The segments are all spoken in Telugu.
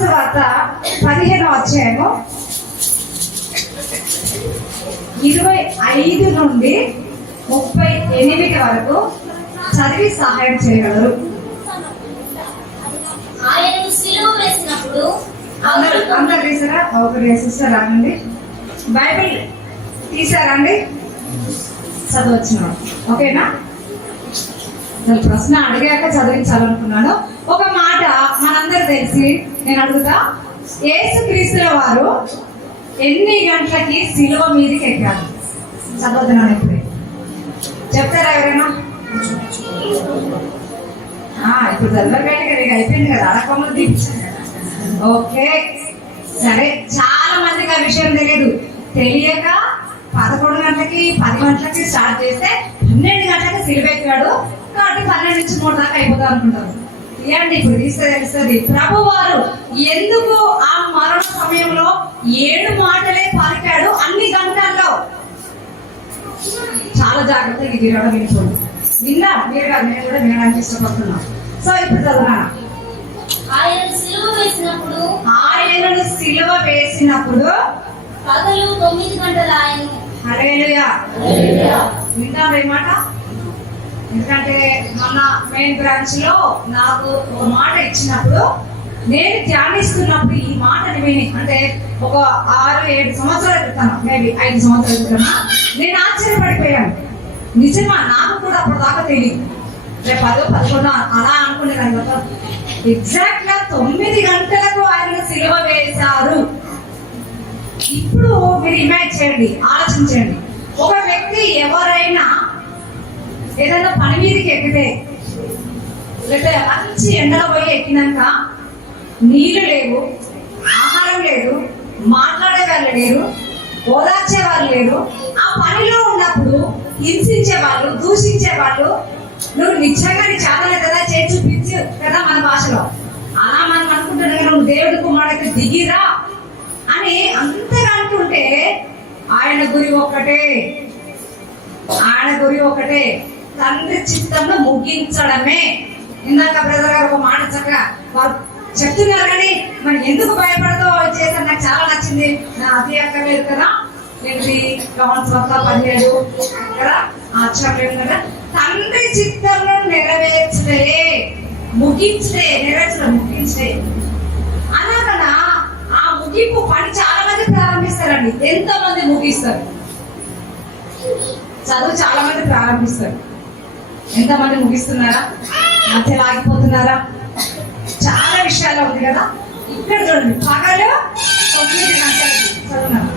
సువార్త 15వ అధ్యాయము 25 నుండి 38 వరకు చదివి సహాయం చేయగలరు. ఆయనను సిలువ వేసినప్పుడు అందరు తీసారా? ఒకరు సిస్టర్ రానండి. బైబిల్ తీసారండి? చదవచ్చు. ఓకేనా? నేను ప్రశ్న అడిగాక చదివించాలనుకున్నాను. ఒక మాట మనందరూ తెలిసి నేను అడుగుతా, యేసుక్రీస్తుల వారు ఎన్ని గంటలకి సిలువ మీదకి ఎక్కారు? చదువుతున్నాను ఇప్పుడే. చెప్తారా ఎవరైనా? ఇప్పుడు చదవకండి కదా, అయిపోయింది కదా, అడగకుండా తీర్చాను కదా. ఓకే సరే, చాలా మందికి ఆ విషయం తెలియదు. తెలియక 11 గంటలకి 10 గంటలకి స్టార్ట్ చేస్తే 12 గంటలకి సిలువ ఎక్కాడు కాబట్టి 12 నుంచి 3 దాకా అయిపోతా అనుకుంటారు. ఇవ్వండి, ఇప్పుడు తీస్తే తెలుస్తుంది. ప్రభు వారు ఎందుకు ఆ మరణ సమయంలో 7 మాటలే పలికాడు అన్ని గంటల్లో? చాలా జాగ్రత్తగా ఇది వినడం వినుకోండి. విన్నా మీరు కాదు, నేను కూడా వినడానికి ఇష్టపడుతున్నా. సో ఇప్పుడు చదువునా. ఆయనను సిలువ వేసినప్పుడు పగలు 9 గంటల ఆయన. హల్లెలూయా. వింటాం ఈ మాట. ఎందుకంటే మొన్న మెయిన్ బ్రాంచ్ లో నాకు ఒక మాట ఇచ్చినప్పుడు నేను ధ్యానిస్తున్నప్పుడు ఈ మాటని విని, అంటే ఒక 6-7 సంవత్సరాల క్రితం, మేబీ 5 సంవత్సరాల క్రితం నేను ఆశ్చర్యపడిపోయాను. నిజమా? నాకు కూడా అప్పుడు దాకా తెలియదు. రేపు 10-11 అలా అనుకునేదాన్ని. ఎగ్జాక్ట్ గా 9 గంటలకు ఆయన సిలువ వేశారు. ఇప్పుడు మీరు ఇమాజిన్ చేయండి, ఆలోచించండి. ఒక వ్యక్తి ఎవరైనా ఏదైనా పని మీదకి ఎక్కితే, లేకపోతే మంచి ఎండలో పోయి ఎక్కినాక నీళ్లు లేవు, ఆహారం లేదు, మాట్లాడే వాళ్ళు లేరు, ఓదార్చే వాళ్ళు లేరు, ఆ పనిలో ఉన్నప్పుడు హింసించే వాళ్ళు, దూషించే వాళ్ళు, నువ్వు నిజంగా నీ చేతనే కదా చేసి చూపించు కదా మన భాషలో. అలా మనం అనుకుంటున్నాం కదా, నువ్వు దేవుడి కుమారుడికి దిగిరా అని అంతగా అంటుంటే ఆయన గురి ఒకటే, తండ్రి చిత్తంలో ముగించడమే. ఇందాక బ్రదర్ గారు ఒక మాట చక్కగా వారు చెప్తున్నారు. కానీ మరి ఎందుకు భయపడతో చేశారు? నాకు చాలా నచ్చింది. నా అతి అక్కర్లేదు కదా, ఏంటి గవర్నమెంట్ స్వత 17 కదా, ఆశ్చర్యం కదా. తండ్రి చిత్తంలో నెరవేర్చే ముగించే అలాగనా ఆ ముగింపు పని చాలా మంది ప్రారంభిస్తారండి. ఎంతో మంది ముగిస్తారు. చదువు చాలా మంది ప్రారంభిస్తారు. ఎంతమంది ముగిస్తున్నారా? మధ్యలో ఆగిపోతున్నారా? చాలా విషయాలు ఉంది కదా. ఇక్కడ చూడండి, పగలు 9 గంటలకి చదువున్నారు.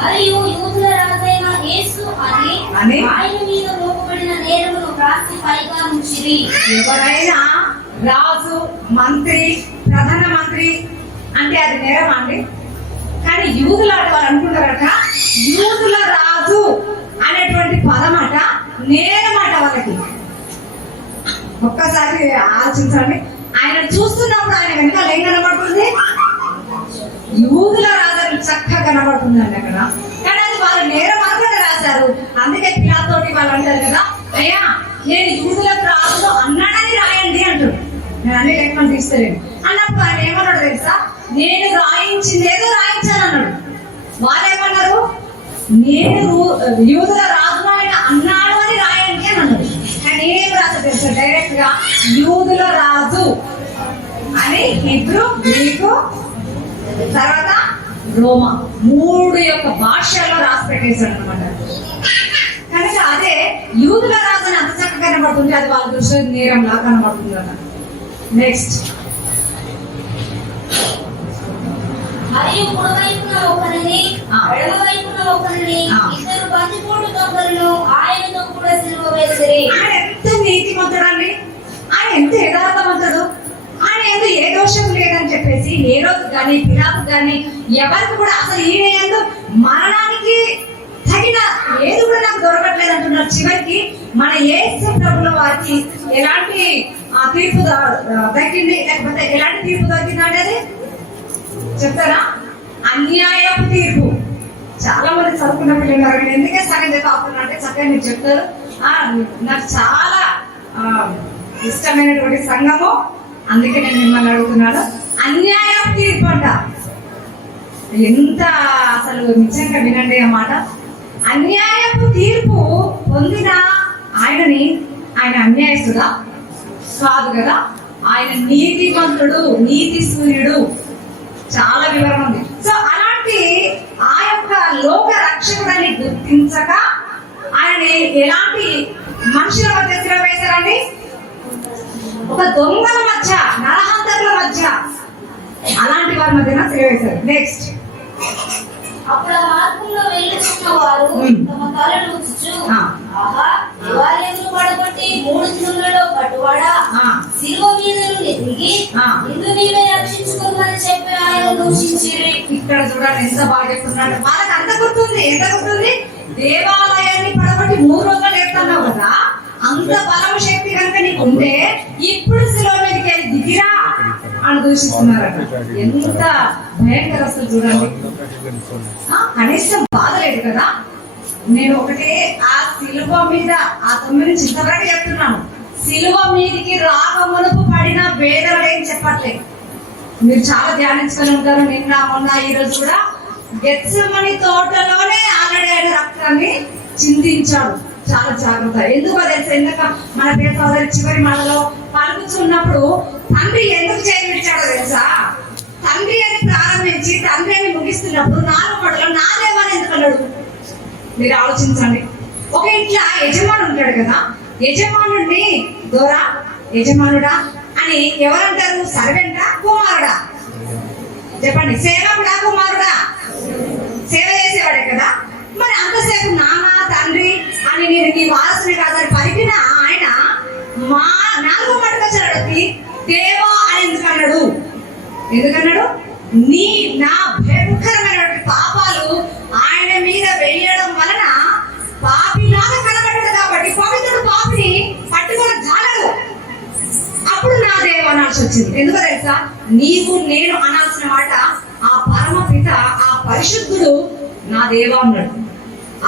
మరియు యూదుల రాజైన యేసు అని ఆయన మీద మోపబడిన నేరమును రాసి పైగా ఉంచిరి. ఎవరైనా రాజు, మంత్రి, ప్రధాన మంత్రి అంటే అది నేరం అండి. కానీ యూదుల వాళ్ళు అనుకుంటారట, యూదుల రాజు అనేటువంటి పదమాట నేరమాట వాళ్ళకి. ఒక్కసారి ఆలోచించండి. ఆయన చూస్తున్నప్పుడు ఆయన వెనకాల ఏం కనబడుతుంది? యూదుల రాజు చక్కగా కనబడుతుందండి అక్కడ. కానీ అది వాళ్ళు నేరం అనుకుని రాశారు. అందుకే పిలాతోటి వాళ్ళు అంటారు కదా, అయ్యా నేను యూదులకు రాజు అన్నాడని రాయండి అంటారు. నేను అన్ని లెక్కలు తీస్తలేను అన్నప్పుడు ఆయన ఏమన్నాడు తెలుసా? నేను రాయించిందేదో రాయించాను అన్నాడు. వాళ్ళేమన్నారు? నేను యూదుల రాజు ఆయన అన్నాడు అని రాయండి అని అన్నాడు. కానీ ఏం రాశారు తెలుసా? డైరెక్ట్ గా యూదుల రాజు అని హీబ్రూ, గ్రీకు, తర్వాత రోమా 3 యొక్క భాషల్లో రాసి పెట్టేశాడు అనమాట. కనుక అదే యూదుల రాజు అని అంత చక్కగా కనబడుతుంది, అది వాళ్ళ దృష్టి నేరం లాగా కనబడుతుంది అన్న. నెక్స్ట్, మరియు కుడివైపున ఒకరిని ఎడమవైపున ఒకరిని ఇద్దరు బందిపోటు దొంగలను ఆయనతో కూడా సిలువ వేసిరి. ఆయన ఎంత నీతిమంతుడండి, ఆయన ఎంత యథార్థవంతుడు, ఆయన ఏదో ఏ దోషం లేదని చెప్పేసి ఏ రోజు కానీ పిలాతు కానీ ఎవరికి కూడా అసలు ఈయన ఏదో మరణానికి తగిన ఏది కూడా నాకు దొరకట్లేదు అంటున్నారు. చివరికి మన యేసు ప్రభుల వారికి ఎలాంటి తీర్పు దక్కింది, లేకపోతే ఎలాంటి తీర్పు దక్కింది అనేది చెప్తారా? అన్యాయపు తీర్పు. చాలా మంది చదువుకున్న పిల్లలు ఎందుకే సగం చేత అవుతున్నా అంటే చక్కగా మీరు చెప్తారు. నాకు చాలా ఇష్టమైనటువంటి సంఘము. అందుకే నేను మిమ్మల్ని అడుగుతున్నాను, అన్యాయ తీర్పు అంట. ఎంత అసలు నిజంగా వినండి ఆ మాట. అన్యాయపు తీర్పు పొందిన ఆయన అన్యాయస్తుడా కాదు కదా, ఆయన నీతిమంతుడు, నీతి సూర్యుడు. చాలా వివరణ ఉంది. సో అలాంటి ఆ యొక్క లోక రక్షకుడని గుర్తించక ఆయన ఎలాంటి మనుషుల మధ్య శిల వేశారండి? ఒక దొంగల మధ్య, నరహంతకుల మధ్య, అలాంటి వారి మధ్యన శిల వేశారు. నెక్స్ట్, అప్పుడు ఆ మార్గంలో వెళ్ళుచున్న వారు తమ తలను ఉంచుచు, ఆహా, దేవాలయంలో పడగొట్టి 3 దినములలో కట్టువాడా, శిలువ మీద నుండి దిగి నిన్ను నీవే రక్షించుకోమని చెప్పి ఆయన దూషించిరి. ఇక్కడ చూడండి ఎంత బాగా చెప్తున్నాడు. వాళ్ళకి అంత గుర్తుంది. ఎంత గుర్తుంది? దేవాలయాన్ని పడగొట్టి 3 రోజులు ఎడుతున్నావు కదా, అంత బలం శక్తి కనుక నీకు ఉంటే ఇప్పుడు శిలువ మీదకి వెళ్ళి దిగిరా అని దూషిస్తున్నారట. ఎంత భయంకర అసలు చూడండి. కనీసం బాధ లేదు కదా. నేను ఒకటే ఆ శిలువ మీద ఆ 9 నుంచి ఇంతవరకు చెప్తున్నాను. శిలువ మీదకి రాకమునుపు పడిన వేదన ఏం చెప్పట్లేదు. మీరు చాలా ధ్యానించుకొని ఉంటారు. నిన్న మొన్న ఈ రోజు కూడా గెత్సెమనీ తోటలోనే ఆల్రెడీ ఆయన రక్తాన్ని చిందించాడు. చాలా జాగ్రత్త. ఎందుకో తెలుసు, ఎందుక మన పేద సోదరి చివరి మనలో పలుకుతున్నప్పుడు తండ్రి ఎందుకు చేయమిచ్చాడో తెలుసా? తండ్రి అని ప్రారంభించి తండ్రి అని ముగిస్తున్నప్పుడు 4 మాటలో నా దేవాన్ని ఎందుకు అన్నాడు? మీరు ఆలోచించండి. ఒక ఇంట్లో యజమాని ఉంటాడు కదా, యజమానుడిని దొరా, యజమానుడా అని ఎవరంటారు? సర్వెంటా, కుమారుడా? చెప్పండి. సేవకుడా, కుమారుడా? సేవ చేసేవాడే కదా. మరి అంతసేపు నాన్న, తండ్రి అని నేను నీ వారసుని కాదని పలికిన ఆయన 4వ మాటకు వచ్చేటప్పటికి దేవా అని ఎందుకన్నాడు? ఎందుకన్నాడు? నా భయంకరమైనటువంటి పాపాలు ఆయన మీద వేయడం వలన పాపిలాగా కనబడ్డాడు కాబట్టి పవిత్రుడు పాపిని పట్టుకొని జాలడు. అప్పుడు నా దేవ అనాల్సి వచ్చింది. ఎందుకో తెలుసా? నీవు నేను అనాల్సిన మాట ఆ పరమపిత, ఆ పరిశుద్ధుడు నా దేవా అన్నాడు.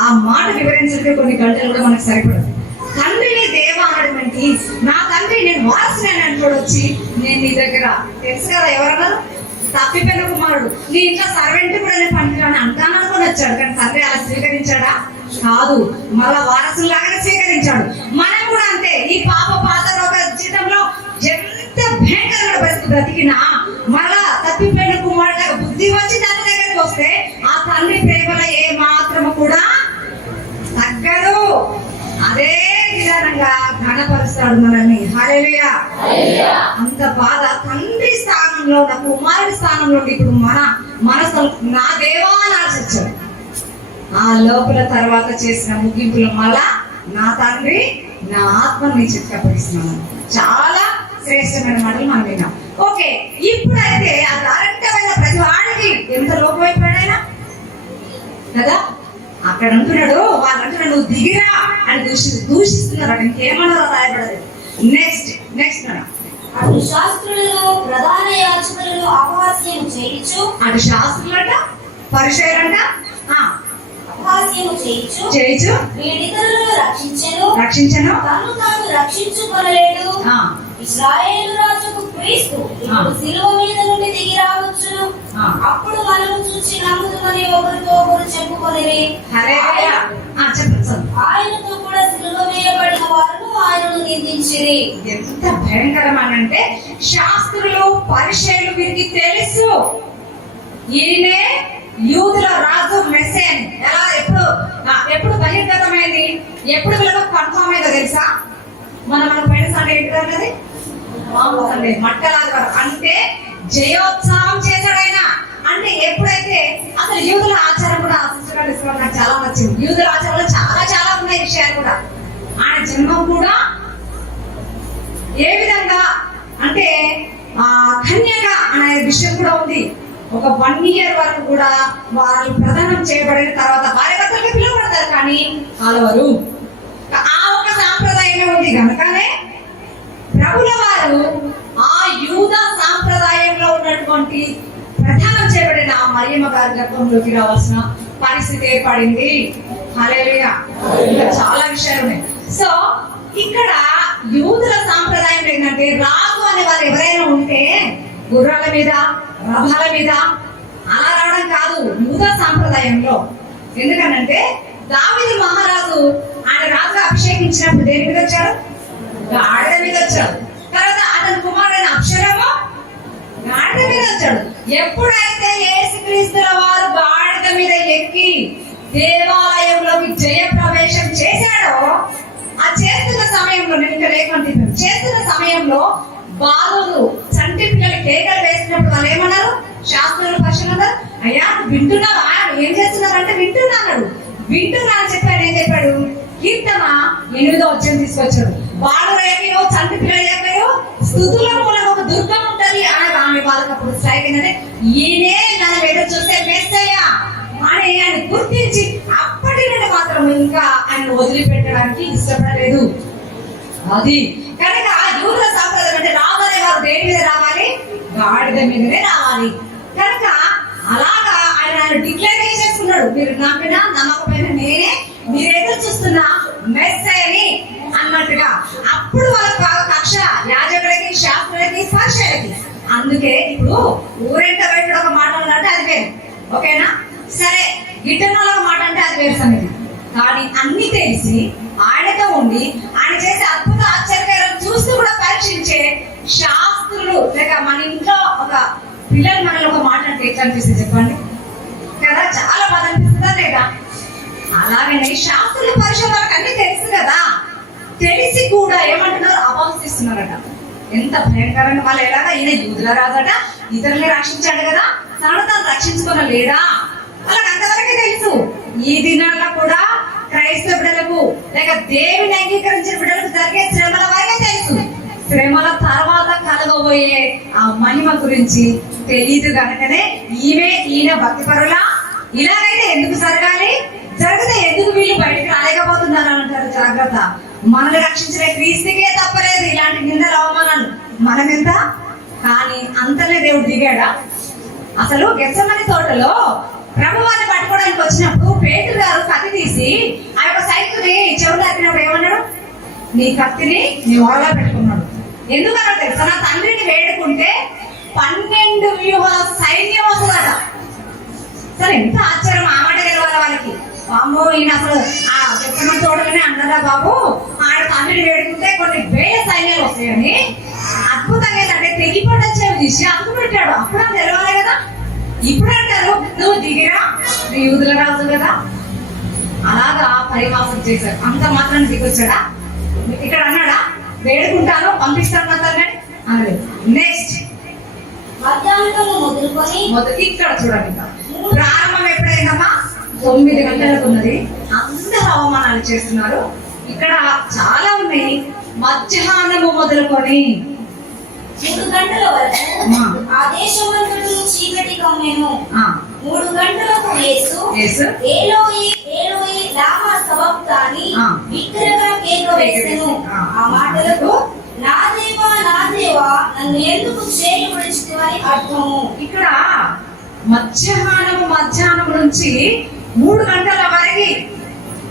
ఆ మాట వివరించడానికి కొన్ని గంటలు కూడా మనకు సరిపడదు. తండ్రిని దేవా అనడం ఏంటి? నా తండ్రి నేను వారసుని అనుకోడు వచ్చి నేను నీ దగ్గర తెలుసు కదా ఎవరన్నారు? తప్పిపోయిన కుమారుడు, నీ ఇంట్లో సర్వెంట్ కూడా నేను పంపిణీ అంటాను అనుకుని వచ్చాడు. కానీ తండ్రి అలా స్వీకరించాడా? కాదు, మళ్ళా వారసులాగానే స్వీకరించాడు. మనం కూడా అంతే. ఈ పాత రోగ జీవితంలో ఎంత భయంకరమైన బ్రతికినా మళ్ళా తప్పిపోయిన కుమారుడు బుద్ధి వచ్చి తండ్రి దగ్గరికి వస్తే ఆ తండ్రి ప్రేమలో ఏ మాత్రము కూడా తగ్గదు. అదే విధానంగా ఘనపరుస్తాడు మనల్ని. హల్లెలూయా. అంత బాధ తండ్రి స్థానంలో నా కుమారుడి స్థానంలో ఇప్పుడు మనసు నా దేవా అని ఆశించాడు. ఆ లోపల తర్వాత చేసిన ముగింపులో మళ్ళా నా తండ్రి నా ఆత్మని నీ చేతికి అప్పగిస్తున్నాను. చాలా శ్రేష్టమైన మాటలు మనం విన్నాం. ఓకే, ఇప్పుడైతే ఆ దారంటమైన ప్రతి వాడికి ఎంత లోపమైపోయాడైనా కదా. అక్కడ అంటున్నాడు, వాళ్ళు అంటున్నాడు నువ్వు దిగిరా అని దూషిస్తున్నారు. ఇంకేమన్నారో రాయబడదు. నెక్స్ట్ అటు శాస్త్రులను ప్రధాన యాజకులను అపహాస్యం చేయించు. అటు శాస్త్రులంట, పరిచయులంట అపహాస్యము చేయించు వీడితరులను రక్షించెను, తను తాను రక్షించుకొనలేడు. ఇశ్రాయేలు రాజుకు క్రీస్తు ఇప్పుడు శిలువ మీద నుండి దిగి రావచ్చును. అప్పుడు మనము చూసి నమ్ముదుమని ఒకరితో ఒకరు చెప్పుకొనిరి. ఆయనతో కూడా శిలువ వేయబడిన వారు ఆయనను నిందించిరి. ఎంత భయంకరమనంటే శాస్త్రులు పరిచయులు వీరికి తెలుసు ఈయనే యూదుల రాజు మెస్సీయా. ఎలా ఎప్పుడు బహిర్గతమైంది, ఎప్పుడు వీళ్ళకు కన్ఫర్మ్ అయిందో తెలుసా? మన పైన సండే ఏంటన్నది సండే మట్టలాది అంటే జయోత్సవం చేశాడు ఆయన. అంటే ఎప్పుడైతే అసలు యూదుల ఆచారం కూడా నాకు చాలా నచ్చింది. యూదుల ఆచారంలో చాలా ఉన్నాయి విషయాలు కూడా. ఆయన జన్మం కూడా ఏ విధంగా అంటే కన్యక అనే విషయం కూడా ఉంది. ఒక 1 year వరకు కూడా వాళ్ళు ప్రదానం చేయబడిన తర్వాత భార్య భర్తలుగా పిలువబడతారు, కానీ కలవరు. ఆ ఒక సాంప్రదాయమే ఉంది కనుకనే ప్రభుల వారు ఆ యూద సాంప్రదాయంలో ఉన్నటువంటి ప్రధానం చేయబడిన ఆ మరియమ్మ గారి గర్భంలోకి రావాల్సిన పరిస్థితి ఏర్పడింది. హల్లెలూయా. ఇంకా చాలా విషయాలు ఉన్నాయి. సో ఇక్కడ యూదుల సాంప్రదాయం ఏంటంటే రాజు అనే వారు ఎవరైనా ఉంటే గుర్రాల మీద రథాల మీద అలా రావడం కాదు యూద సాంప్రదాయంలో. ఎందుకనంటే దావీదు మహారాజు ఆయన రాజుగా అభిషేకించినప్పుడు దేని మీద వచ్చాడు? గాడిద మీద వచ్చాడు. తర్వాత అతని కుమారుడైన అబ్షలోము గాడిద మీద వచ్చాడు. ఎప్పుడైతే యేసుక్రీస్తుల వారు గాడిద మీద ఎక్కి దేవాలయంలోకి జయ ప్రవేశం చేశాడో ఆ చేస్తున్న సమయంలో, నేను ఇంకా లేకుంటున్నాను, చేస్తున్న సమయంలో బాలురు చంటి పిల్లలు కేకలు వేసినప్పుడు వాళ్ళు ఏమన్నారు? శాస్త్రులు పక్షులు అన్నారు, అయ్యా వింటున్నావా? ఏం చేస్తున్నారంటే వింటున్నాడు. వింటున్నా అని చెప్పాడు. ఏం చెప్పాడు? కీర్తన 8వ అధ్యాయం తీసుకొచ్చాడు. బాలురు ఏమో చంటి పిల్లలు ఏమో స్థుతుల మూలంగా ఒక దుర్గం ఉంటది అని ఆమె వాళ్ళకి అప్పుడు స్ట్రైక్ ఏంటంటే ఈయనే మనం ఎదురు చూస్తే మెస్సయ్య అని ఆయన గుర్తించి అప్పటి నుండి మాత్రం ఇంకా ఆయన వదిలిపెట్టడానికి ఇష్టపడలేదు. అది కనుక యూదుల సాంప్రదాయం అంటే రాజు అనే వారు దేని మీద రావాలి? గాడిద మీదనే రావాలి. కనుక అలాగా ఆయన డిక్లేర్ చేసేసుకున్నాడు, మీరు నమ్మినా నమ్మకపోయినా నేనే మీరు ఎదురు చూస్తున్న మెస్సయ్యని అన్నట్టుగా. అప్పుడు వాళ్ళకి బాగా కక్ష యాజకులకి, శాస్త్రులకి, పరిసయ్యులకి. అందుకే ఇప్పుడు ఊరెంట బయట ఒక మాట ఉందంటే అది వేరు, ఓకేనా? సరే, గిట్టనలో ఒక మాట అంటే అది వేరు సంగతి. కానీ అన్ని తెలిసి ఆయనతో ఉండి ఆయన చేసే అద్భుత ఆశ్చర్యకాలను చూస్తూ కూడా పరీక్షించే శాస్త్రులు, లేక మన ఇంట్లో ఒక పిల్లలు మనలో ఒక మాట అంటే ఎట్లా అనిపిస్తుంది చెప్పండి కదా? చాలా బాధ అనిపిస్తుందా లేదా? అలాగనే శాస్త్రుల పరిచయం వాళ్ళకి అన్ని తెలుసు కదా, తెలిసి కూడా ఏమంటున్నారు? అపహసిస్తున్నారట. ఎంత భయంకరంగా! వాళ్ళు ఎలాగా ఈయన యూదుల రాజట, ఇతరుల్ని రక్షించాడు కదా, తనను తాను రక్షించుకోలేదా? వాళ్ళకి అంతవరకే తెలుసు. ఈ దినాల్లో కూడా క్రైస్తవ బిడ్డలకు లేక దేవుని అంగీకరించిన బిడ్డలకు జరిగే శ్రమల వరకే తెలుసు. శ్రమల తర్వాత కలగబోయే ఆ మహిమ గురించి తెలియదు కనుకనే ఈయన భక్తిపరులా ఇలాగైతే ఎందుకు జరగాలి, జరిగితే ఎందుకు వీళ్ళు బయటకు రాలేకపోతున్నారు అంటారు. జాగ్రత్త, మనల్ని రక్షించిన క్రీస్తుకే తప్పలేదు ఇలాంటి నిందల అవమానాలు. మనం ఎంత కానీ అంతనే దేవుడు దిగాడా? అసలు గెత్సెమనీ తోటలో ప్రభువాన్ని పట్టుకోవడానికి వచ్చినప్పుడు పేతురు గారు కత్తి తీసి ఆ యొక్క సైనికుని చెవులు నరికినప్పుడు ఏమన్నాడు? నీ కత్తిని నీ ఓరగా పెట్టుకున్నాడు. ఎందుకన్నా తెలుసా? నా తండ్రిని వేడుకుంటే 12 వ్యూహాల సైన్యం వస్తుందట. సరే, ఎంత ఆశ్చర్యం! ఆ మాట గెలవాలి వాళ్ళకి. అమ్మో, ఈయన అసలు ఆ గెత్సెమనీ తోటలోనే అన్నారా బాబు, ఆయన తండ్రిని వేడుకుంటే కొన్ని వేల సైన్యాలు వస్తాయని. అద్భుతంగా ఏంటంటే తెగిపడ్డ చెవి తీసి అందుకు పెట్టాడు. అప్పుడు అది తెలవాలి కదా. ఇప్పుడు అంటారు నువ్వు దిగిరా, నువ్వు యూదుల రాజు కదా. అలాగా పరిహాసం చేశారు. అంత మాత్రం దిగొచ్చాడా? ఇక్కడ అన్నాడా వేడుకుంటాను పంపిస్తాను మాత్రమే అనలేదు. నెక్స్ట్ ఇక్కడ చూడండి, ప్రారంభం ఎప్పుడైందమ్మా? 9 గంటలకు ఉన్నది. అందరూ అవమానాలు చేస్తున్నారు. ఇక్కడ చాలా ఉన్నాయి. మధ్యాహ్నము మొదలుకొని 3 గంటల వరకు ఆ దేశమంతటా చీకటి కమ్మెను. 3 గంటలకు యేసు ఏలోయి ఏలోయి లామా సబక్తాని బిగ్గరగా కేక వేసెను. ఆ మాటలకు నా దేవా నా దేవా నన్ను ఎందుకు చేయి విడిచితివని అర్థము. ఇక్కడ మధ్యాహ్నం నుంచి 3 గంటల వరకు,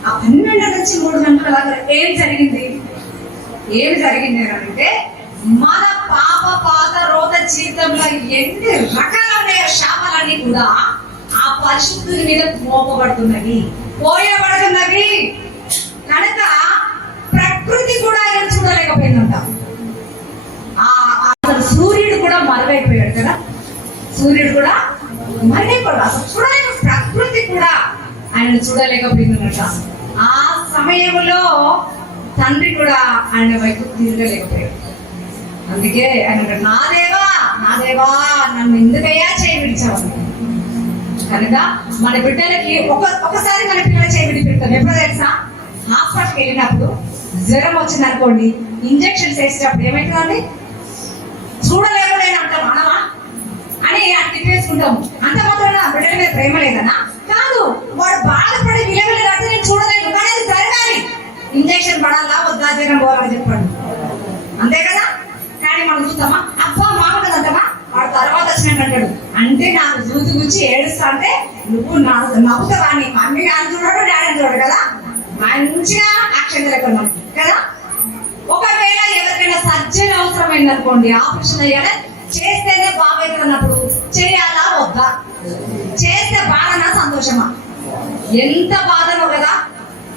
ఆ 12 నుంచి 3 గంటల వరకు ఏం జరిగింది అంటే మన పాప పాత రోత జీవితంలో ఎన్ని రకాలైన శాపాలన్నీ కూడా ఆ పరిశుద్ధుని మీద మోపబడుతున్నవి, పోయబడుతున్నవి. కనుక ప్రకృతి కూడా ఆయన చూడలేకపోయిందంట. అసలు సూర్యుడు కూడా మరుగైపోయాడు కదా. సూర్యుడు కూడా మరుగైపోయాడు. అసలు చూడలేక ప్రకృతి కూడా ఆయన చూడలేకపోయిందట. ఆ సమయంలో తండ్రి కూడా ఆయన వైపు తిరగలేకపోయాడు. అందుకే ఆయన నా దేవా నన్ను ఎందుకయ్యా చేయి విడిచావు. కనుక మన బిడ్డలకి ఒకసారి మన పిల్లలు చేయి విడిపెడతాం. ఎప్పుడో తెలుసా? హాస్పిటల్కి వెళ్ళినప్పుడు జ్వరం వచ్చింది అనుకోండి, ఇంజక్షన్స్ వేసేటప్పుడు ఏమైతుందండి? చూడలేకపోయినా అంటాం మనమా అని అట్టి వేసుకుంటాం. అంత మాత్రం బిడ్డల మీద ప్రేమ లేదన్నా కాదు. వాడు బాధపడి విలువలు కడితే నేను చూడలేను, కానీ అది జరగాలి. ఇంజక్షన్ పడాలా వద్దా, జ్వరం పోవాలని చెప్పండి, అంతే కదా. కానీ మనం చూస్తామా? అబ్బా మామూలు అంటామా? వాడు తర్వాత వచ్చినట్టు అంటాడు. అంటే నాకు చూసి గుచ్చి ఏడుస్తా అంటే నువ్వు నవ్వుతావా? నీ మమ్మీ అని చూడడు, డాడీ అని చూడడు కదా. మంచిగా అక్షంతలు ఎక్కడ కదా. ఒకవేళ ఎవరికైనా సర్జరీ అవసరమైంది అనుకోండి, ఆపరేషన్ అయ్యాలి, చేస్తేనే బాగైతుంది అన్నప్పుడు చేయాలా వద్దా? చేస్తే బాధనా సంతోషమా? ఎంత బాధనో కదా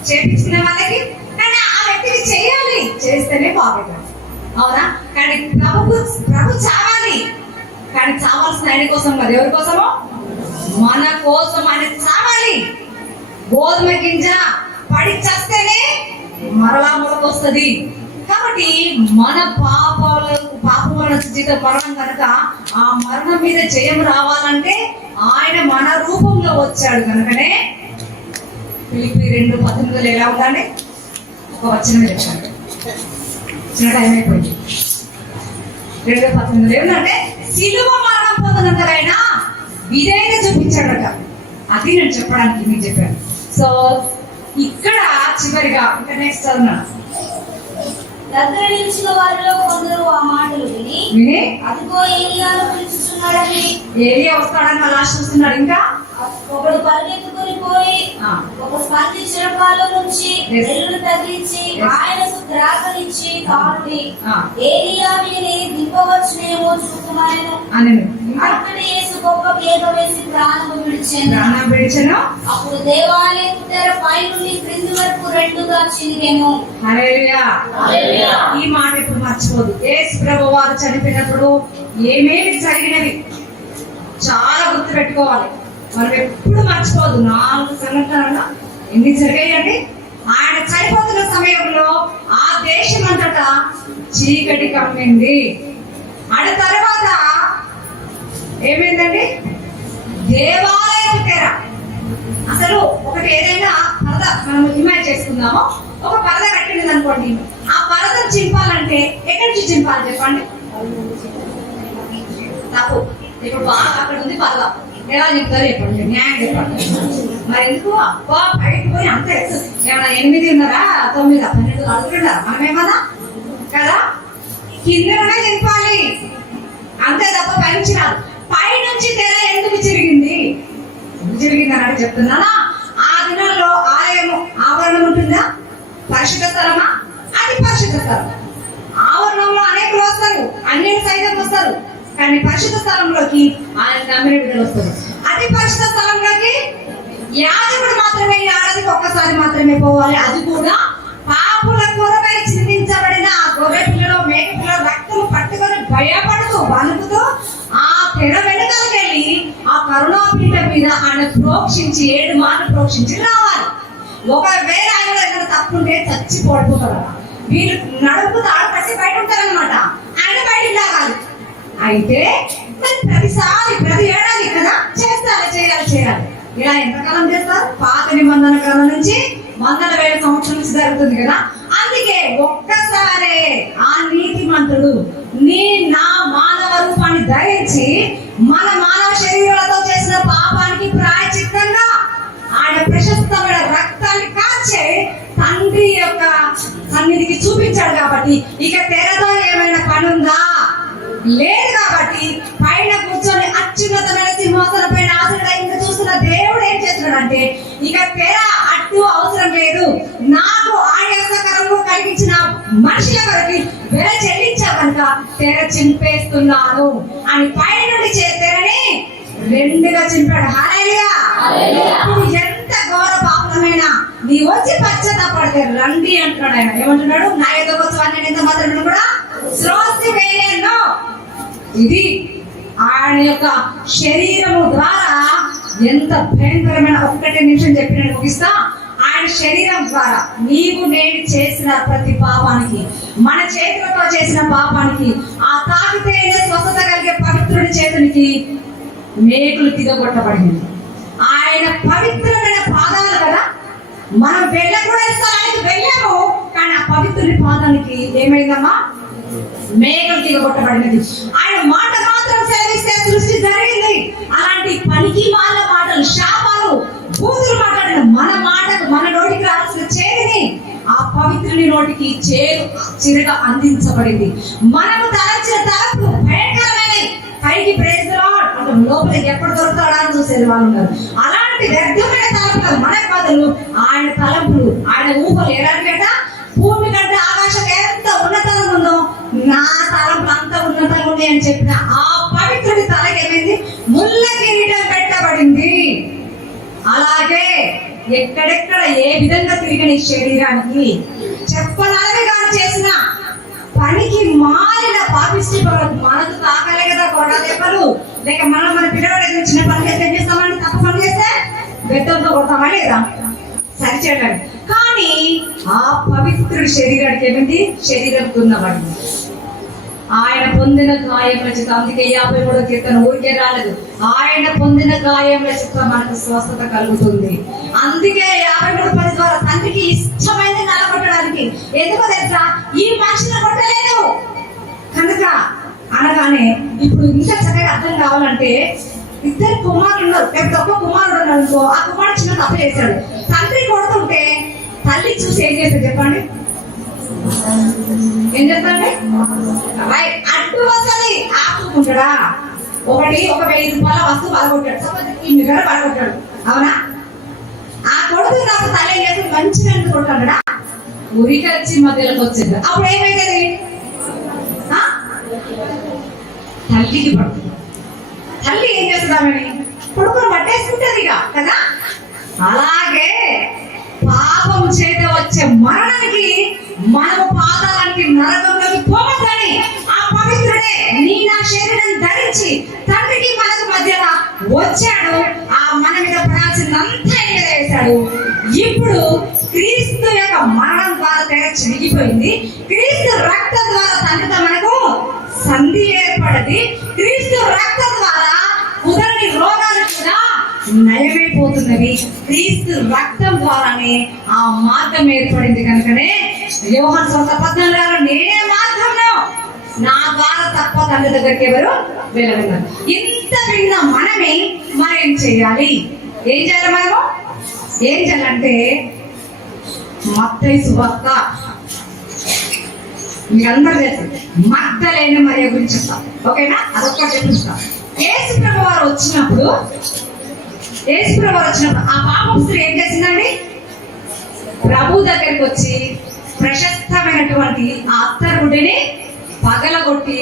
చేపించుకునే వాళ్ళకి. కానీ ఆ వ్యక్తికి చేయాలి, చేస్తేనే బాగైతుంది, అవునా? కానీ ప్రభు చావాలి, కానీ చావాల్సిన ఆయన కోసం కదా. ఎవరి కోసమో? మన కోసం ఆయన చావాలి. గోధుమ గింజ పడి చస్తేనే మరలా మొలకొస్తుంది. కాబట్టి మన పాపముల జీతం మరణం కనుక ఆ మరణం మీద జయం రావాలంటే ఆయన మన రూపంలో వచ్చాడు కనుకనే. ఫిలిప్పీ 2:18 ఎలా ఉందండి? ఒక వచనం చెప్పండి, చిన్న టైం అయిపోయింది. 2:18 ఏమంటే సిలువ మరణం పొందినంతకైనా విధేయత చూపించాడట. అది నేను చెప్పడానికి మీకు చెప్పాను. సో ఇక్కడ చివరిగా ఇంకా నెక్స్ట్ చదువున్నాను. దగ్గర నిలిచిన వారిలో కొందరు ఆ మాటలు విని అదిగో ఏలియాను పిలుచుచున్నాడని, ఏలియా వస్తాడని వాళ్ళు ఆశిస్తున్నాడు. ఇంకా ఒకడు పరిగెత్తుకుని పోయి ఒక స్పంది చిరకాలో నుంచి వెల్లును తగిలించి ఆయనకు ద్రాక్షనిచ్చి కానుడి ఏలియా వీరిని దింపవచ్చునేమో చూపుమాయను. అక్కడి యేసు గొప్ప కేక వేసి ప్రాణము విడిచెను. అప్పుడు దేవాలయం తెర పై నుండి క్రింది వరకు రెండుగా చిరిగెను. హల్లెలూయా. ఈ మాట ఇప్పుడు మర్చిపోదు. యేసు ప్రభు వారు చనిపోయినప్పుడు ఏమేమి జరిగినవి చాలా గుర్తు పెట్టుకోవాలి. మనం ఎప్పుడు మర్చిపోదు. 4 సంఘటనలు ఎన్ని జరిగాయండి? ఆయన చనిపోతున్న సమయంలో ఆ దేశం అంతటా చీకటి కమ్మింది. ఆ తర్వాత ఏమైందండి? దేవాలయం తెర. అసలు ఒకటి ఏదైనా పరద మనం ఇమాజిన్ చేసుకుందాము. ఒక పరద కట్టింది అనుకోండి, ఆ పరదను చింపాలంటే ఎక్కడి నుంచి చింపాలి చెప్పండి? తప్పు. ఇప్పుడు బాగా అక్కడ ఉంది పరద, ఎలా చెప్తారు చెప్పండి, న్యాయం చెప్పండి. మరి ఎందుకు అబ్బా బయటకు పోయి అంత ఎత్తు ఏమన్నా 8:30, 9, 12 అడుగుతుంటారు మనమేమన్నా కదా? కిందనే చింపాలి అంతే తప్ప పైనుంచి రాదు. పైనుంచి తెర ఎందుకు చిరిగింది అన్నట్టు చెప్తున్నానా? ఆ దినాల్లో ఆలయము ఆవరణం ఉంటుందా? పరిశుద్ధ స్థలమా? అది పరిశుద్ధ స్థలం. ఆవరణంలో అనేకులు వస్తారు, అన్ని సైతం వస్తారు, కానీ పరిశుద్ధ స్థలంలోకి ఆయన నమ్మిన బిడ్డలు వస్తారు. అతి పరిశుద్ధ స్థలంలోకి యాజకుడు మాత్రమే ఏడాదికి ఒక్కసారి మాత్రమే పోవాలి. అది కూడా పాపుల కొరకై చిందించబడిన ఆ గొర్రె పిల్లలో మేక పిల్లల రక్తం పట్టుకొని భయపడుతూ వణుకుతూ ఆ తెర వెనకాలకి వెళ్ళి ఆ కరుణాపీఠ మీద ఆయన ప్రోక్షించి 7 మార్లు ప్రోక్షించి రావాలి. ఒకవేళ ఆయన దగ్గర తప్పుంటే చచ్చి పడిపోతారు. వీళ్ళు నడుపు తాడపట్టి బయట ఉంటారనమాట, ఆయన బయటికి లాగాలి. అయితే ప్రతి ఏడాది కదా చేయాలి. ఇలా ఎంతకాలం చేస్తారు? పాత నిబంధన కాలం నుంచి 100,000 సంవత్సరాల నుంచి జరుగుతుంది కదా. అందుకే ఒక్కసారే ఆ నీతిమంతుడు నా మానవ రూపాన్ని ధరించి మన మానవ శరీరాలతో చేసిన పాపానికి ప్రాయశ్చిత్తంగా ఆయన ప్రశస్తమైన రక్తాన్ని కాచే తండ్రి యొక్క సన్నిధికి చూపించాడు. కాబట్టి ఇక తెరతో ఏమైనా పని ఉందా? లేదు. కాబట్టి పైన కూర్చొని అత్యున్నతమైన సింహాసనం పైన ఆసీనుడై చూస్తున్న దేవుడు ఏం చేస్తున్నాడంటే ఇక తెర అడ్డు అవసరం లేదు, నాకు ఆయాసకరంగా కలిగించిన మనుషుల వరకు వెల చెల్లించా కనుక తెర చింపేస్తున్నాను అని పైనుండి తెరని 2గా చింపాడు. హల్లెలూయా. ఎంత ఘోర పాపమైన నీ వచ్చి పశ్చాత్తాపడితే రండి అంటున్నాడు ఆయన. ఏమంటున్నాడు? నా ఎదుగుత్వాన్ని ఎంత మాత్రం కూడా శ్రోసి వేయను. ఇది ఆయన యొక్క శరీరము ద్వారా ఎంత భయంకరమైన. 1 నిమిషం చెప్పినట్టు ముగిస్తా. ఆయన శరీరం ద్వారా నేను చేసిన ప్రతి పాపానికి, మన చేతులతో చేసిన పాపానికి, ఆ తాకితేనే స్వస్థత కలిగే పవిత్రుడి చేతునికి మేకులు తిరగొట్టబడింది. ఆయన పవిత్రమైన పాదాలు కదా. మనం వెళ్ళ కూడా ఇస్తానికి వెళ్ళాము, కానీ ఆ పవిత్రుడి పాదానికి ఏమైందమ్మా? మేఘం దిగబట్టబడినది. ఆయన మాట మాత్రం సేవిస్తే సృష్టి జరిగింది. అలాంటి పనికి వాళ్ళ మాటలు, శాపాలు, బూతులు మాట్లాడిన మన మాటకు, మన నోటికి రావాల్సిన చేరిని ఆ పవిత్రుని నోటికి చిరగా అందించబడింది. మనము తలచిన తలపు భయంకరమైన పైకి ప్రైజ్ ది లార్డ్ అంటే లోపల ఎప్పుడు దొరుకుతాడా అని చూసేది వాళ్ళు ఉన్నారు. అలాంటి వ్యర్థమైన తలంపులు మన బదులు ఆయన తలంపులు, ఆయన ఊహలు ఎలాంటి భూమి కంటే ధరించుకోండి అని చెప్పిన ఆ పవిత్రుడి తలకి ఏమైంది? ముళ్ళ కిరీటం పెట్టబడింది. అలాగే ఎక్కడెక్కడ ఏ విధంగా తిరిగిన ఈ శరీరానికి చెప్పలాగే కానీ చేసిన పనికి మాలిన పాపిష్టి పనులకు మనకు తాకలే కదా గొడవ దెబ్బలు, లేక మనం మన పిల్లవాడు చిన్న పని చేస్తే ఏం చేస్తామని? తప్పు పని చేస్తే బెత్తంతో కొడతామా లేదా? సరిచేయడానికి. కానీ ఆ పవిత్రుడి శరీరానికి ఏమిటి? శరీరం తున్నబడింది. ఆయన పొందిన గాయముల చేత, అందుకే 53వ కీర్తన ఊరికే రాలేదు, ఆయన పొందిన గాయముల చేత మనకు స్వస్థత కలుగుతుంది. అందుకే 53:10 ద్వారా తండ్రికి ఇష్టమైనది నలగొట్టడానికి. ఎందుకో తెలుసా? ఈ మనిషిని కొట్టలేదు కనుక అనగానే ఇప్పుడు ఇంకా చక్కగా అర్థం కావాలంటే, ఇద్దరు కుమారులు ఉన్నారు, లేకపోతే ఒక్క కుమారుడు ఉన్నాడు అనుకో, ఆ కుమారుడు చిన్న తప్పు చేశాడు, తండ్రి కొడుతుంటే తల్లి చూసి ఏం చేస్తాడు చెప్పండి? ఏం చేస్తాండి? అడ్డు వస్తుంది, ఆపుకుంటాడా? ఒక 1000 రూపాయల వస్తువు పడగొట్టాడు, సపోజ్ ఈ మిగడ పడగొట్టాడు, అవునా? ఆ కొడుకు నాకు తల్లి ఏం చేస్తే మంచిగా ఎందుకు కొట్టాడా? ఉరికి వచ్చి మధ్యలోకి వచ్చింది. అప్పుడు ఏమైతుంది? తల్లికి పడుతుంది. తల్లి ఏం చేస్తుందామని కొడుకును పట్టేసుకుంటది ఇక కదా. అలాగే పాపం చేత వచ్చే మరణానికి మనము పాతాళానికి నరకంలోకి పోవద్దని ఆ పవిత్రుడే నీ నా శరీరం ధరించి తండ్రికి మనకు మధ్యన వచ్చాడు. ఆ మన మీద పడాల్సిందంతా మీద వేశాడు. ఇప్పుడు క్రీస్తు యొక్క మరణం ద్వారా తెగ చిరిగిపోయింది. క్రీస్తు రక్తం ద్వారా తండ్రితో మనకు సంధి ఏర్పడింది. క్రీస్తు రక్తం ద్వారా కుదరని రోగాలు కూడా నయమైపోతున్నవి. క్రీస్తు రక్తం ద్వారానే ఆ మార్గం ఏర్పడింది. కనుకనే యోహాను సువార్త 14:6 నేనే మార్గంలో, నా ద్వారా తప్ప తండ్రి దగ్గరికి ఎవరు వెళ్ళగలరు. ఇంత విన్న మనమే మరేం చేయాలి? ఏం చేయాలి? మనము ఏం చేయాలంటే మత్తయి సువార్త మీరందరూ తెలుసు, మగ్దలేని మరియ గురించి చెప్తాం, ఓకేనా? అదొక్కటి చెప్పిస్తాం. యేసు ప్రభు వారు వచ్చినప్పుడు ఆ పాపం స్త్రీ ఏం చేసిందండి? ప్రభు దగ్గరికి వచ్చి ప్రశస్తమైనటువంటి ఆ అత్తరుడిని పగలగొట్టి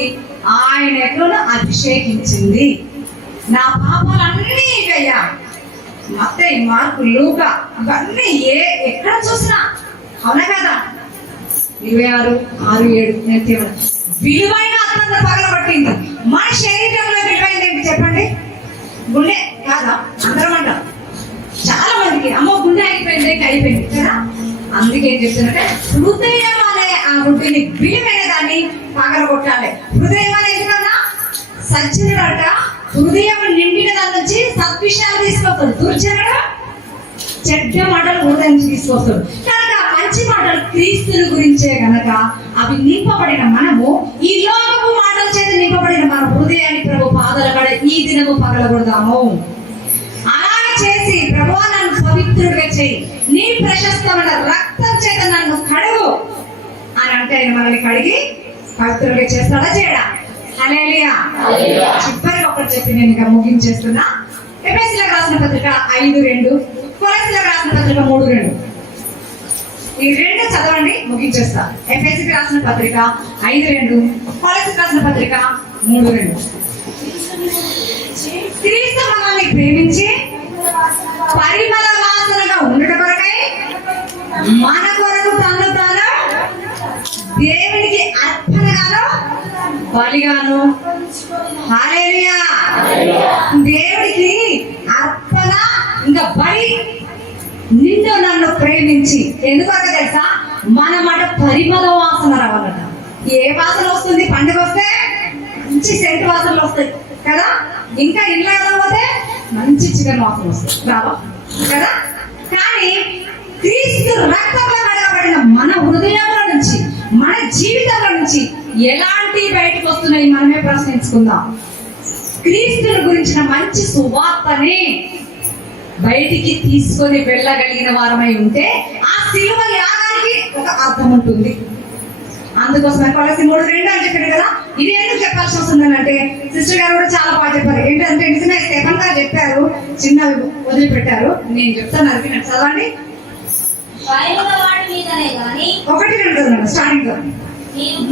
ఆయన ఎట్లా అభిషేకించింది. నా పాపాలన్నీ ఇవయ్యా. మత్తయి, మార్కు, లూకా ఇవన్నీ ఎక్కడ చూసినా అవునా కదా? 26:6-7 నేను విలువైన అత్తంత పగలగొట్టింది. మన శరీరంలో విలువైంది ఏంటి చెప్పండి? గుండె కాదా? అందరం అంటాం. చాలా మందికి అమ్మో గుండె అయిపోయింది కదా. అందుకే ఏం చెప్తున్నట్టే హృదయం అనే ఆ గుడ్డిని విలువైన దాన్ని పగలగొట్టాలి. హృదయం అనేది ఎందుకన్నా సజ్జనుడట హృదయం నిండిన దాని నుంచి సద్విషయాలు తీసుకొస్తాడు, దుర్జనుడు చెడ్డ మాటలు హృదయం నుంచి తీసుకొస్తాడు. కనుక మంచి మాటలు క్రీస్తుని గురించే గనక అవి నింపబడిన మనము ఈ లోకపు మాటల చేత నింపబడిన మన హృదయాన్ని ప్రభు పాదాల కడ ఈ దినము పగలగొడదాము. అలాగే చేసి ప్రభువా నన్ను పవిత్రుడిగా చేయి, నీ ప్రశస్తమైన రక్తం చేత నన్ను కడుగు అని అంటే ఆయన మనల్ని కడిగి పవిత్రుడిగా చేస్తాడా చేయడా? హల్లెలూయా. చివరికి ఒకటి చెప్పి నేను ఇంకా ముగించేస్తున్నా. ఎఫెసీయులకు రాసిన పత్రిక 5:2, కొలస్సీయులకు రాసిన పత్రిక 3:2. ఈ రెండు చదవండి, ముగించేస్తా. ఎఫెసీయులకు రాసిన పత్రిక 5:2, కొలస్సీయులకు రాసిన పత్రిక 3:2. క్రీస్తు మనల్ని ప్రేమించి పరిమళ వాసనగా ఉండటం కొరకై మన కొరకు తను తాను దేవునికి అర్పణగాను బలిగాను. హల్లెలూయా. దేవుడికి అర్పణ ఇంకా బలి. నిన్ను నన్ను ప్రేమించి ఎందుకంటే తెలుసా? మన మాట పరిమళ వాసన రావాలట. ఏ వాసన వస్తుంది? పండుగ వస్తే మంచి సెంటు వాసనలు వస్తాయి కదా. ఇంకా ఇంట్లో పోతే మంచి చికెన్ వాసన వస్తుంది రావా కదా. కానీ క్రీస్తు రక్తంలో కడగబడిన మన హృదయంలో నుంచి, మన జీవితంలో నుంచి ఎలాంటి బయటకు వస్తున్నాయి మనమే ప్రశ్నించుకుందాం. క్రీస్తుని గురించిన మంచి సువార్తని బయటికి తీసుకొని వెళ్ళగలిగిన వారమై ఉంటే ఆ శిలువ యాగానికి ఒక అర్థం ఉంటుంది. అందుకోసం కొలస్సీ 3:2 అని చెప్పాడు కదా. ఇది ఎందుకు చెప్పాల్సి వస్తుందని అంటే సిస్టర్ గారు కూడా చాలా బాగా చెప్పారు. ఏంటంటే నిజమే స్టెఫన్ గారు చెప్పారు, చిన్న వదిలిపెట్టారు. నేను చెప్తాను, అది చదవండి. 1-2 స్టార్టింగ్ లో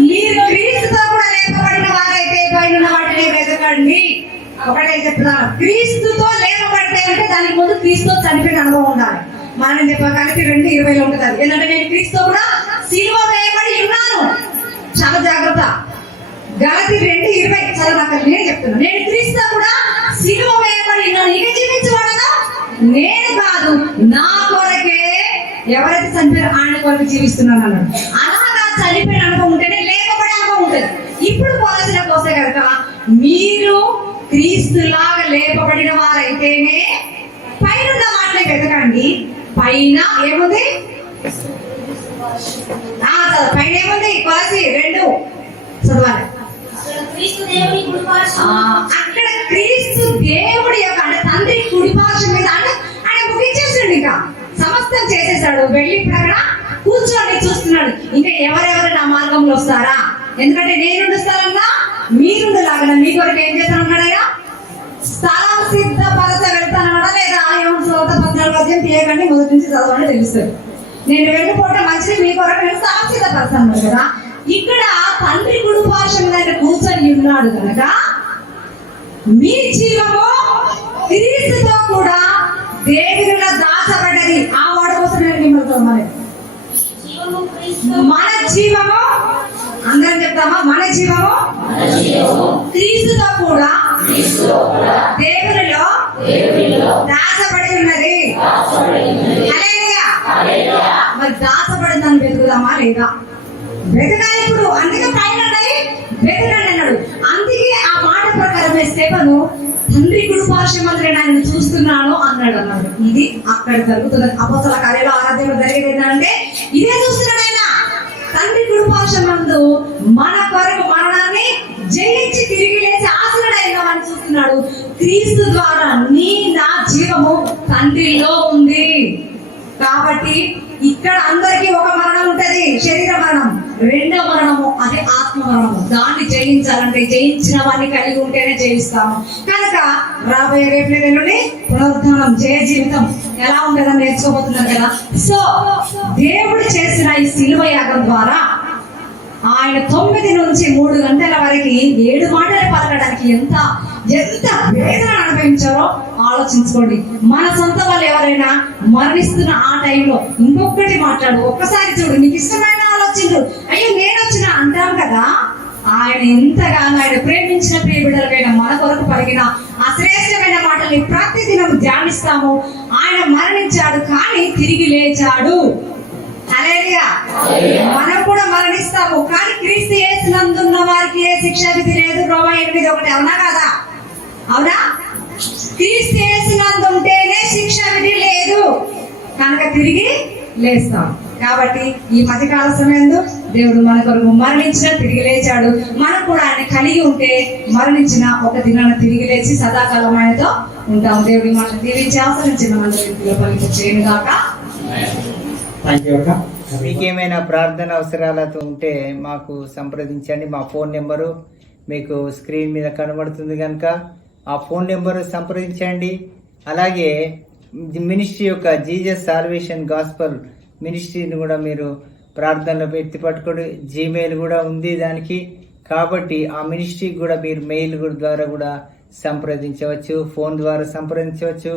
మీరు క్రీస్తుతో కూడా లేపబడిన వారైతే పైన వాటిని వెతకండి. ఒకటే చెప్తున్నాను, క్రీస్తుతో లేపబడితే అంటే దానికి ముందు క్రీస్తుతో చనిపోయిన అనుభవం ఉండాలి. మనం కలిపి 2:20 ఉంటుంది. అది ఏంటంటే నేను క్రీస్తుతో కూడా సిలువ వేయబడి ఉన్నాను. చాలా జాగ్రత్త. గలతీ 2:20 చదవక నేను చెప్తున్నాను, నేను క్రీస్తు కూడా సిలువ వేయబడి ఉన్నాను. ఇక జీవించబడదా నేను కాదు, నా కొరకే ఎవరైతే చనిపోయారో ఆయన కొరకు జీవిస్తున్నాను అన్నాడు. అలాగా చనిపోయిన అనుభవం ఉంటేనే లేపబడే అనుభవం ఉంటుంది. ఇప్పుడు పోలసిన కోసే కనుక మీరు క్రీస్తులాగా లేపబడిన వారైతేనే పైన వాటిని వెతకండి. పైన ఏముంది? పైన ఏముంది? కొలసి 2 చదవాలి. అక్కడ క్రీస్తు దేవుడి యొక్క అంటే తండ్రి కుడిపార్శ్వం మీద అంటే ఆయన ముగించేసాడు, ఇంకా సమస్తం చేసేసాడు. వెళ్ళి ఇప్పుడు అక్కడ కూర్చొని చూస్తున్నాడు, ఇంకా ఎవరెవరు నా మార్గంలో వస్తారా? ఎందుకంటే నేను స్థలంగా మీరుండలాగా మీ కొరకు ఏం చేస్తానన్నాడయ్యా? స్థలం సిద్ధపరచ వెళ్తానన్నాడా లేదా? ఏమో 14 తీయకండి, మొదటి నుంచి చదవండి తెలుస్తుంది. నేను వెళ్ళిపోవటం మంచిది, మీ కొరకు నేను స్థలం సిద్ధపరచాను కదా. ఇక్కడ తండ్రి కుడిపార్శ్వం మీద కూర్చొని ఉన్నాడు కనుక మీ జీవము క్రీస్తుతో కూడా దేవునిలో దాచబడ్డది. ఆ వాడు కోసం నేను మిమ్మల్ని మన జీవము అందరం చెప్తామా? మన జీవము క్రీస్తుతో కూడా దేవునిలో దాచబడి ఉన్నది. మరి దాచబడిందని వెతుకుదామా లేదా? వెతకాలి. ఇప్పుడు అందుకే పైన వెతకండి అన్నాడు. అందుకే ఆ మాట ప్రకారమే స్తెఫను తండ్రి కుడిపార్శ్వం ఆయన చూస్తున్నాను అన్నాడు. ఇది అక్కడ జరుగుతుంది. అపోస్తల కార్యాలు 6వ అధ్యాయంలో జరిగేది ఏంటంటే ఇదే చూస్తున్నాడు ఆయన. తండ్రి కుడిపార్శ్వం నందు మన కొరకు మరణాన్ని జయించి తిరిగి లేచి ఆశీనుడైనామని చూస్తున్నాడు. క్రీస్తు ద్వారా నా జీవము తండ్రిలో ఉంది. కాబట్టి ఇక్కడ అందరికీ ఒక మరణం ఉంటది, శరీర మరణం. రెండో మరణము అదే ఆత్మ మరణము. దాన్ని జయించాలంటే జయించిన వాడిని కలిగి ఉంటేనే జయిస్తాము. కనుక రాబోయే రేపు నెలలోనే పునరుద్ధానం, జయ జీవితం ఎలా ఉంటుందని నేర్చుకోబోతున్నారు కదా. సో దేవుడు చేసిన ఈ శిలువ యాగం ద్వారా ఆయన 9 నుంచి 3 గంటల వరకు 7 మాటలు పలకడానికి ఎంత వేదన అనుభవించారో ఆలోచించుకోండి. మన సొంత వాళ్ళు ఎవరైనా మరణిస్తున్న ఆ టైంలో ఇంకొకటి మాట్లాడు, ఒక్కసారి చూడు, నీకు ఇష్టమైన ఆలోచించు, అయ్యో నేను వచ్చిన అంటాం కదా. ఆయన ఎంతగానో ఆయన ప్రేమించిన ప్రియ బిడ్డలకైనా మన కొరకు పలికిన అశ్రేష్టమైన మాటల్ని ప్రతిదినం ధ్యానిస్తాము. ఆయన మరణించాడు కానీ తిరిగి లేచాడు. హల్లెలూయా. మనం కూడా మరణిస్తాము కానీ క్రీస్తు యేసునందున్న వారికి ఏ శిక్ష విధి లేదు. రోమా 8:1 అవునా కదా? అవునా? క్రీస్తు యేసునందు ఉంటేనే శిక్ష విధి లేదు కనుక తిరిగి లేస్తాం. కాబట్టి ఈ మధ్యకాల సమయంలో దేవుడు మన కొరకు మరణించిన తిరిగి లేచాడు. మనం కూడా ఆయన కలిగి ఉంటే మరణించిన ఒక దినాన్ని తిరిగి లేచి సదాకాలం ఆయనతో ఉంటాం. దేవుడి మనం దీవించి ఆచరించిన మన రీతిలో పలికి చేయను గాక. మీకేమైనా ప్రార్థన అవసరాలతో ఉంటే మాకు సంప్రదించండి. మా ఫోన్ నెంబరు మీకు స్క్రీన్ మీద కనబడుతుంది కనుక ఆ ఫోన్ నెంబరు సంప్రదించండి. అలాగే మినిస్ట్రీ యొక్క జీసస్ సాల్వేషన్ గాస్పల్ మినిస్ట్రీని కూడా మీరు ప్రార్థనలో పెట్టి పట్టుకోండి. జీమెయిల్ కూడా ఉంది దానికి. కాబట్టి ఆ మినిస్ట్రీకి కూడా మీరు మెయిల్ ద్వారా కూడా సంప్రదించవచ్చు, ఫోన్ ద్వారా సంప్రదించవచ్చు.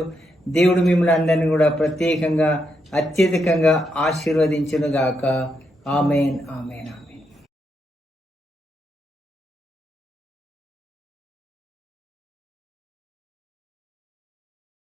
దేవుడు మిమ్మల్ని అందరినీ కూడా ప్రత్యేకంగా అత్యధికంగా ఆశీర్వదించును గాక. ఆమేన్, ఆమేన్, ఆమేన్.